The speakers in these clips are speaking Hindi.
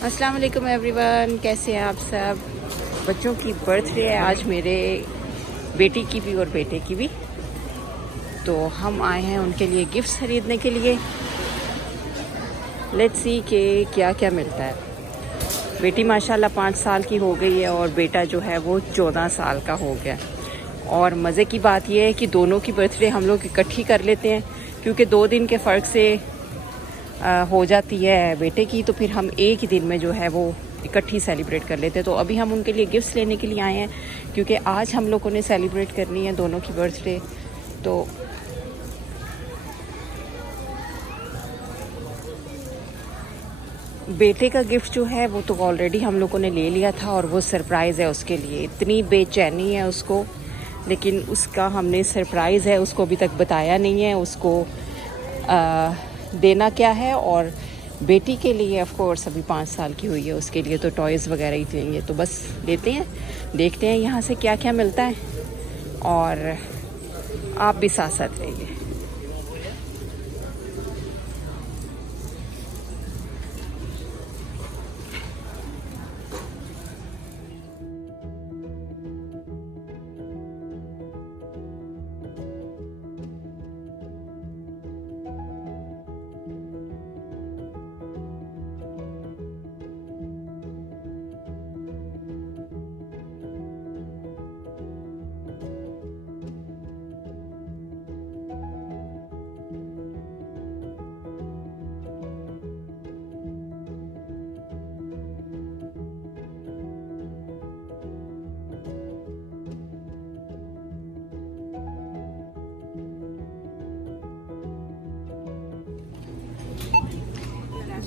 अस्सलाम वालेकुम एवरीवन, कैसे हैं आप सब। बच्चों की बर्थडे है आज, मेरे बेटी की भी और बेटे की भी। तो हम आए हैं उनके लिए गिफ्ट्स खरीदने के लिए। लेट्स सी कि क्या क्या मिलता है। बेटी माशाल्लाह 5 साल की हो गई है और बेटा जो है वो 14 साल का हो गया। और मज़े की बात यह है कि दोनों की बर्थडे हम लोग इकट्ठी कर लेते हैं, क्योंकि 2 दिन के फ़र्क से हो जाती है बेटे की, तो फिर हम एक ही दिन में जो है वो इकट्ठी सेलिब्रेट कर लेते हैं। तो अभी हम उनके लिए गिफ्ट्स लेने के लिए आए हैं, क्योंकि आज हम लोगों ने सेलिब्रेट करनी है दोनों की बर्थडे। तो बेटे का गिफ्ट जो है वो तो ऑलरेडी हम लोगों ने ले लिया था, और वो सरप्राइज़ है उसके लिए। इतनी बेचैनी है उसको, लेकिन उसका हमने सरप्राइज़ है उसको अभी तक बताया नहीं है उसको देना क्या है। और बेटी के लिए ऑफ कोर्स अभी 5 साल की हुई है, उसके लिए तो टॉयज़ वगैरह ही लेंगे। तो बस लेते हैं, देखते हैं यहाँ से क्या क्या मिलता है, और आप भी साथ साथ रहिए।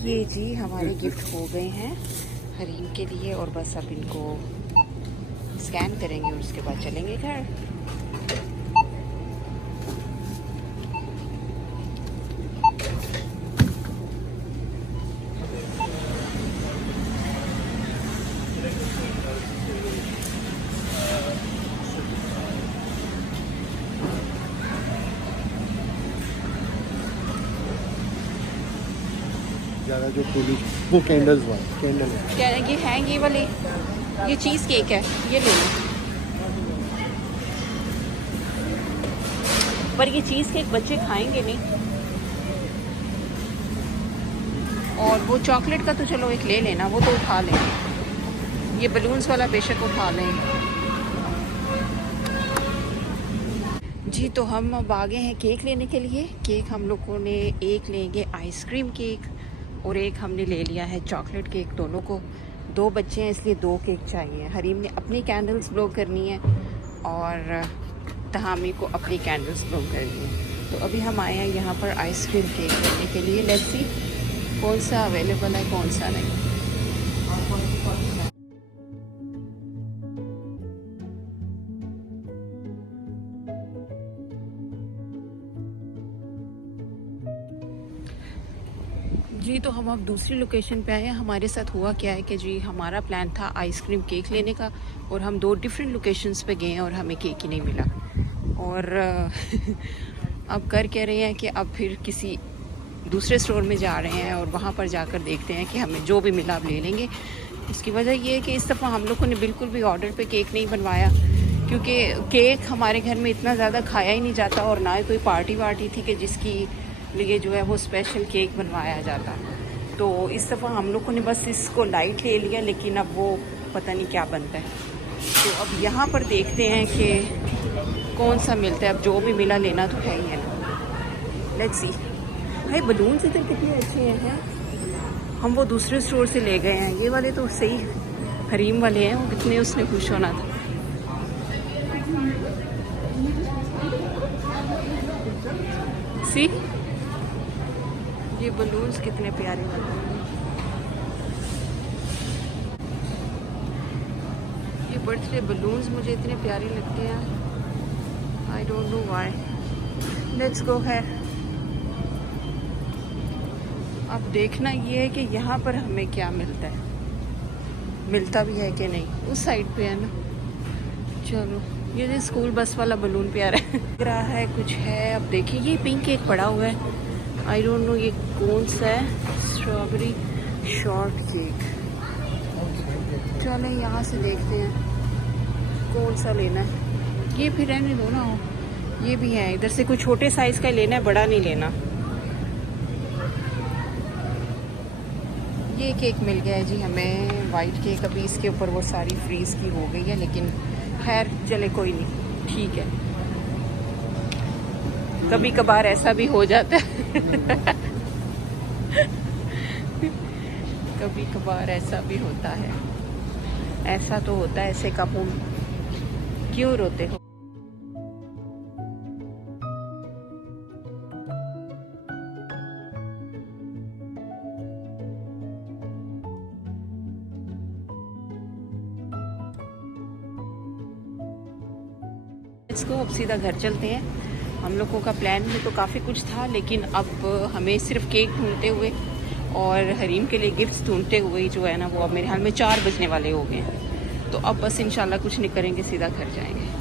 ये जी हमारे गिफ्ट हो गए हैं हरीम के लिए, और बस अब इनको स्कैन करेंगे और उसके बाद चलेंगे घर। ज़्यादा जो पुलिस वो कैंडल है। क्या ये है? ये वाली, ये चीज़ केक है, ये ले लो। पर ये चीज़ केक बच्चे खाएंगे नहीं। और वो चॉकलेट का तो चलो एक ले लेना, वो तो उठा लेंगे। ये बलून्स वाला बेशक उठा लेंगे। जी तो हम अब आ गए हैं केक लेने के लिए। केक हम लोगों ने एक लेंगे आइसक्रीम केक, और एक हमने ले लिया है चॉकलेट केक। दोनों को 2 बच्चे हैं, इसलिए 2 केक चाहिए। हरीम ने अपनी कैंडल्स ब्लो करनी है और तहामी को अपनी कैंडल्स ब्लो करनी है। तो अभी हम आए हैं यहाँ पर आइसक्रीम केक लेने के लिए। लेट्स सी कौन सा अवेलेबल है, कौन सा नहीं। जी तो हम अब दूसरी लोकेशन पे आए हैं। हमारे साथ हुआ क्या है कि जी हमारा प्लान था आइसक्रीम केक लेने का, और हम 2 डिफरेंट लोकेशंस पे गए और हमें केक ही नहीं मिला। और अब कर कह रहे हैं कि अब फिर किसी दूसरे स्टोर में जा रहे हैं, और वहाँ पर जाकर देखते हैं कि हमें जो भी मिला अब ले लेंगे। उसकी वजह ये है कि इस दफ़ा हम लोगों ने बिल्कुल भी ऑर्डर पे केक नहीं बनवाया, क्योंकि केक हमारे घर में इतना ज़्यादा खाया ही नहीं जाता, और ना ही कोई पार्टी वार्टी थी कि जिसकी लिए जो है वो स्पेशल केक बनवाया जाता। तो इस दफ़ा हम लोगों ने बस इसको लाइट ले लिया, लेकिन अब वो पता नहीं क्या बनता है। तो अब यहाँ पर देखते हैं कि कौन सा मिलता है। अब जो भी मिला लेना तो है ही है ना। Let's see. भाई बलून्स इधर कितने अच्छे हैं। हम वो दूसरे स्टोर से ले गए हैं, ये वाले तो सही हरीम वाले हैं। वो कितने उसने खुश होना था। सी ये बलून्स कितने प्यारे लग रहे हैं। ये बर्थडे बलून्स मुझे इतने प्यारे लगते हैं, I don't know why. Let's go है। अब देखना ये है कि यहाँ पर हमें क्या मिलता है, मिलता भी है कि नहीं। उस साइड पे है ना। चलो ये स्कूल बस वाला बलून प्यारा है लग रहा है, कुछ है। अब देखिए ये पिंक केक पड़ा हुआ है, आई डोंट नो ये कौन सा है। स्ट्रॉबेरी शॉर्ट केक, चलो यहाँ से देखते हैं कौन सा लेना है। ये फिर रहने दो ना, ये भी है। इधर से कोई छोटे साइज का लेना है, बड़ा नहीं लेना। ये केक मिल गया है जी हमें, वाइट केक। अभी इसके ऊपर वो सारी फ्रीज की हो गई है, लेकिन खैर चले कोई नहीं, ठीक है। कभी कभार ऐसा भी हो जाता है कभी कभार ऐसा भी होता है। ऐसा तो होता है, ऐसे कपूर क्यों रोते हो? इसको अब सीधा घर चलते हैं। हम लोगों का प्लान में तो काफ़ी कुछ था, लेकिन अब हमें सिर्फ केक ढूंढते हुए और हरीम के लिए गिफ्ट्स ढूंढते हुए जो है ना, वो अब मेरे ख्याल में 4 बजने वाले हो गए हैं। तो अब बस इंशाल्लाह कुछ नहीं करेंगे, सीधा घर जाएंगे।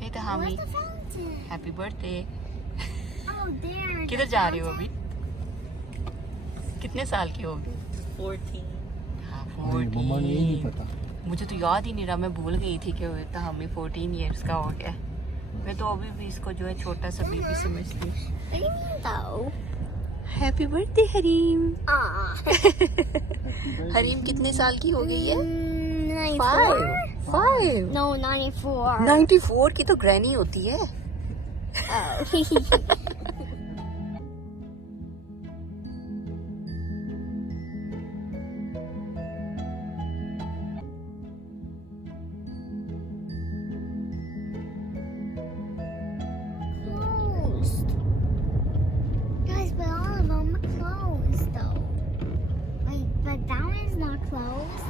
हे तहामी, हैप्पी बर्थडे। किधर जा रही हो अभी? कितने साल की होगी? 14. हाँ, मम्मा ने नहीं पता। मुझे तो याद ही नहीं रहा, मैं भूल गई थी कि हमें 14 इयर्स का हो गया। मैं तो अभी भी इसको जो है छोटा सा बेबी समझती हूँ। Happy birthday Hareem. हरीम कितने साल की हो गई है? 5 No, 94. 94 की तो ग्रैनी होती है। Closed. Guys, but all of them are closed though. Wait, but that one's not closed.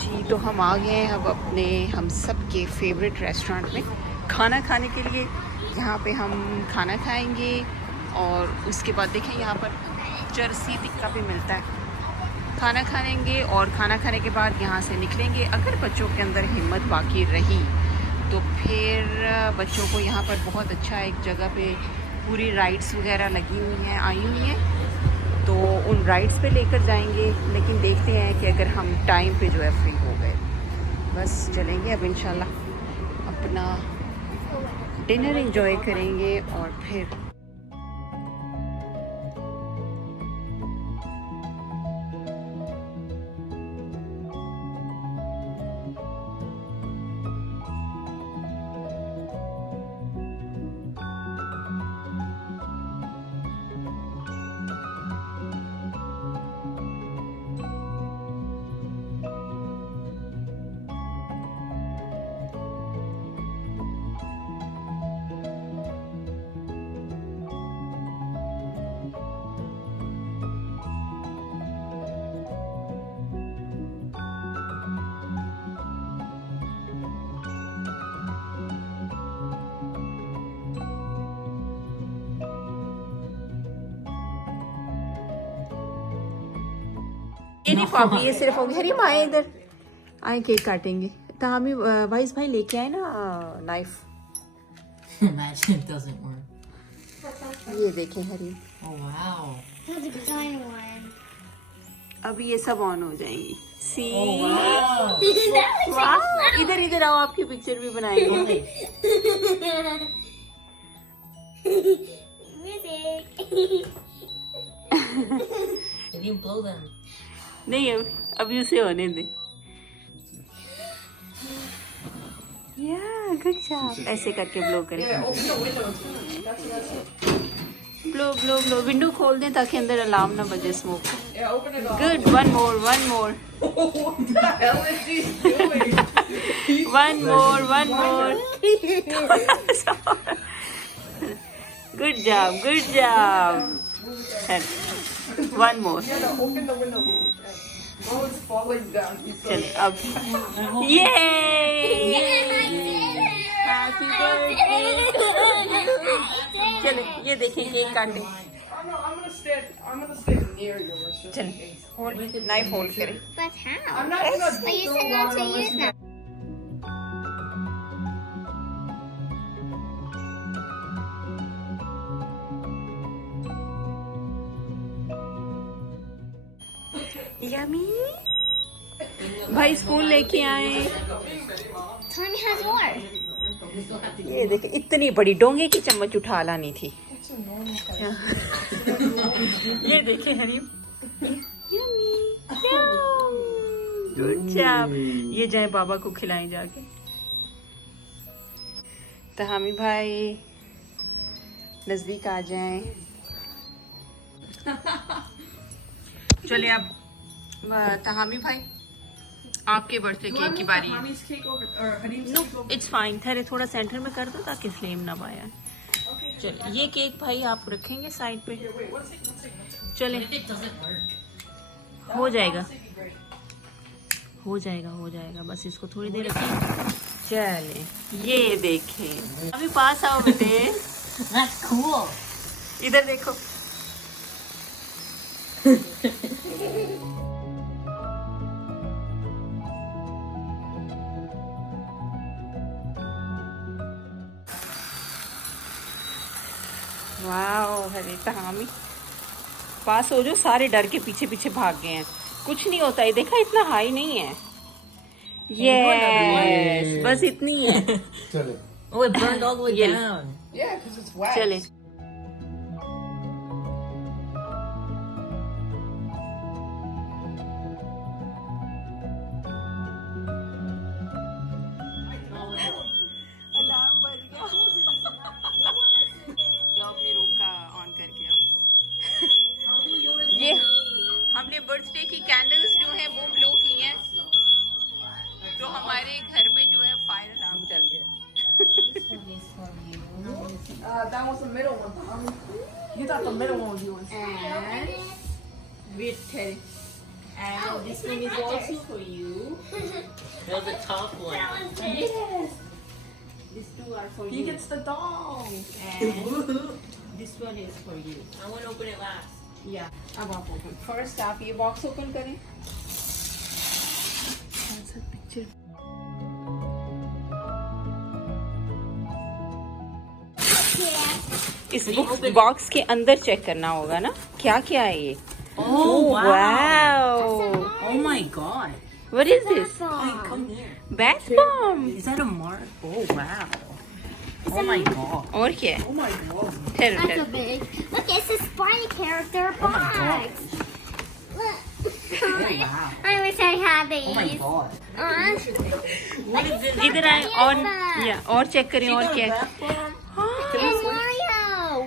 जी, तो हम आ गए हैं अब अपने हम सब के फेवरेट रेस्टोरेंट में खाना खाने के लिए। यहाँ पे हम खाना खाएंगे और उसके बाद देखें यहाँ पर चरसी टिक्का भी मिलता है। खाना खाएंगे और खाना खाने के बाद यहाँ से निकलेंगे। अगर बच्चों के अंदर हिम्मत बाकी रही तो फिर बच्चों को यहाँ पर बहुत अच्छा एक जगह पे पूरी राइड्स वगैरह लगी हुई हैं, आई हुई हैं, तो उन राइड्स पे लेकर जाएंगे। लेकिन देखते हैं कि अगर हम टाइम पे जो है फ्री हो गए, बस चलेंगे अब इंशाल्लाह अपना डिनर एंजॉय करेंगे और फिर ये नहीं पापी, ये सिर्फ होगी। हरीम आए इधर, आए केक काटेंगे। तो हमें वाइस भाई लेके आए ना knife. Imagine it doesn't work. ये देखें Hareem, Oh wow. That's a design one. अब ये सब ऑन हो जाएंगी। सी Wow. वाह, इधर इधर आओ, आपकी पिक्चर भी बनाएंगे। Music. Can you blow them? नहीं, अभी उसे होने दे। या गुड जॉब, ऐसे करके ब्लो करें। ब्लो ब्लो ब्लो, विंडो खोल दें ताकि अंदर अलार्म ना बजे smoke. Good, one more one more one more. Good job good job. One more. चले अब ये हैप्पी बर्थडे। चले ये देखें केक काटें। चल होल्ड नाइफ होल्ड करें. But how? I'm not gonna But you said not to use them. Yummy भाई स्कूल लेके आए. Tommy has more. ये देखे इतनी बड़ी डोंगे की चम्मच उठा लानी थी. ये देखे हरीम. Good job. ये जाए बाबा को खिलाएं जाके. तहामी भाई नजदीक आ जाएं. चले अब तहामी भाई आपके बर्थडे केक की बारी है. No it's fine. थोड़े थोड़ा सेंटर में कर दो ताकि फ्लेम ना पाया. चलिए ये केक भाई आप रखेंगे साइड पे. चले हो जाएगा हो जाएगा हो जाएगा. बस इसको थोड़ी देर रखिए. चले ये देखें. अभी पास आओ बेटे. That's cool. इधर देखो. वाओ हरे तहामी पास हो जो. सारे डर के पीछे पीछे भाग गए हैं. कुछ नहीं होता है. देखा इतना हाई नहीं है. यस बस इतनी है. चले. Oh, it burned all the way Yeah. down. Yeah, because it's wax. चले अलार्म बज गया. जाओ अपने रूम का ऑन करके आओ. ये हमने बर्थडे की कैंडल्स जो हैं वो ब्लो की हैं. तो हमारे घर में जो है फायर अलार्म चल गया. That was the middle one. You thought the middle one was yours. And Vittel. And this one is also for you. No, the top one. Yes. These two are for He you. gets the dog. And this one is for you. I want to open it last. Yeah. अब आप open. First आप ये box open करें. Picture. इस बॉक्स के अंदर चेक करना होगा ना क्या क्या है ये. Oh, Wow. Oh my god. What is this? Hey, come here. Bath bomb. Is that a mark? Oh, wow. Oh my god. और क्या है? Oh my god. ठहरो That's ठहरो. a big. Look, it's a Spidey character Oh my god. box. Look. wow. I wish I had these. Oh my god. What is this? इधर आए और या और चेक करें और क्या है? It's Mario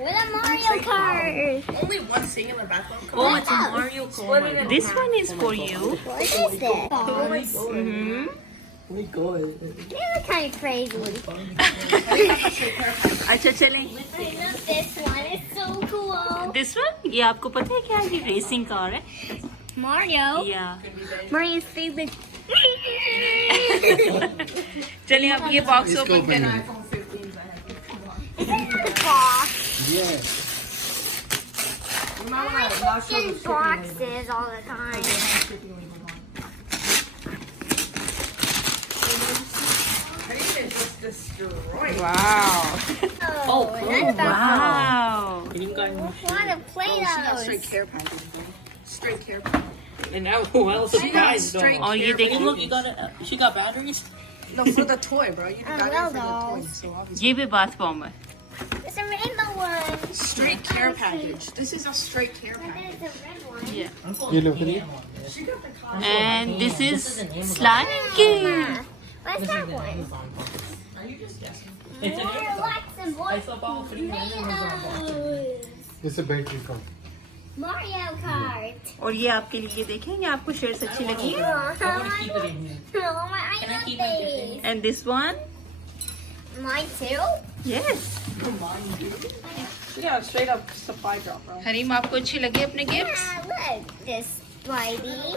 with a Mario Kart. Only one singular bathroom. Oh, it's a Mario Kart. This one is for you. What is this? Mm-hmm. Oh my god. They look kind of crazy. अच्छा चलें. I love this one. It's so cool. This one ये आपको पता है क्या ये रेसिंग कार है? Mario. या Mario's favorite. चलिए अब ये बॉक्स ओपन करें. iPhone 15s I have. It's in the box. Yes. You might want to not show In the shipping label. boxes all the time. Shipping label on. I think it just destroyed. Wow. Oh, another box. Wow. You didn't got any What a She got Play-Dohs. straight care package, bro. Straight care package. And now, well, She got surprised straight और ये care देखिए. Look, you got she got batteries. No, for the toy, bro. You got it well for the toy, dolls. so obviously. ये भी बाथ बॉम्ब है. It's a rainbow one. Straight care package. This is a straight care And package. there's a red one. Yeah. ये लो फिर. She got the console. And this is This is an Amazon. slime cake. What's This that is an one? Amazon box. Are you just guessing? It's an More Amazon. Lex and I saw all three Amazon boxes. Play-Dohs. It's a battery car. Mario Kart. और ये आपके लिए देखें ये आपको शेड्स अच्छी लगी है. Oh, I'm gonna keep it in here. I Can I love keep my these. And this one? Mine too? Yes. She got a straight up supply drop, bro. Hareem आपको अच्छी लगी अपने gifts? Look, this Spidey,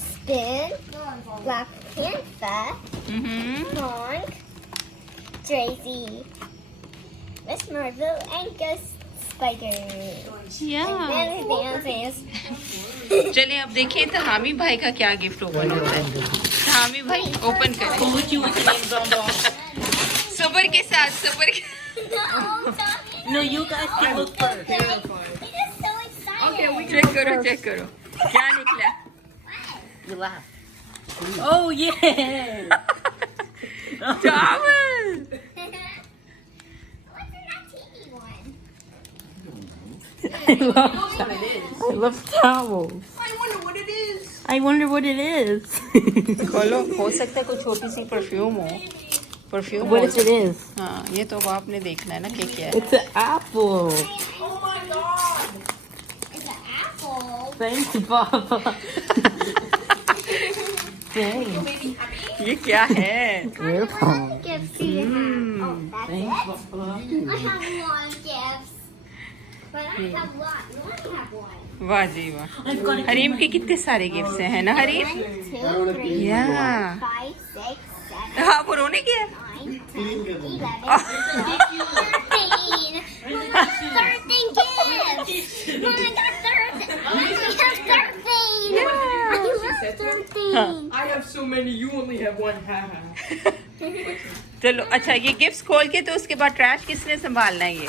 Spin, Black Panther, Honk, Drazy, Miss Marvel, and Ghost bikers. Yeah. Dances. चलिए अब देखिए तो हामी भाई का क्या गिफ्ट ओपन होता है। हामी भाई ओपन करें। सबर के साथ सबर के। No, Tommy. No, you guys can look first. He's just so excited. Okay, we check करो चेक करो क्या निकला। You laugh. Oh yeah. चावल। What's in that TV one? I love towels. I wonder what it is. I wonder what it is. खोलो हो सकता है कोई छोटी सी परफ्यूम हो। Perfume What if it is? हाँ ये तो अब आपने देखना है ना क्या क्या है। It's an apple. Oh my god. It's an apple. Thanks, Papa. Thanks. ये क्या है? Earphone. Gifts do you have? Oh, that's Thanks, it? Papa. I have a lot of gifts. But I have lots. You only have one. वाह जी वाह। I've got a हरीम के कितने सारे गिफ्ट्स हैं है ना हरीम? 1, 2, 3, Yeah. 4, 5, 6, 7, हाँ वो रोने की है। 9, 10, 11, 13. 13 gifts. Mom, I got 13. I have 13. I have 13. I have so many. You only have one. Haha. चलो अच्छा ये गिफ्ट्स खोल के तो उसके बाद ट्रैश किसने संभालना है ये?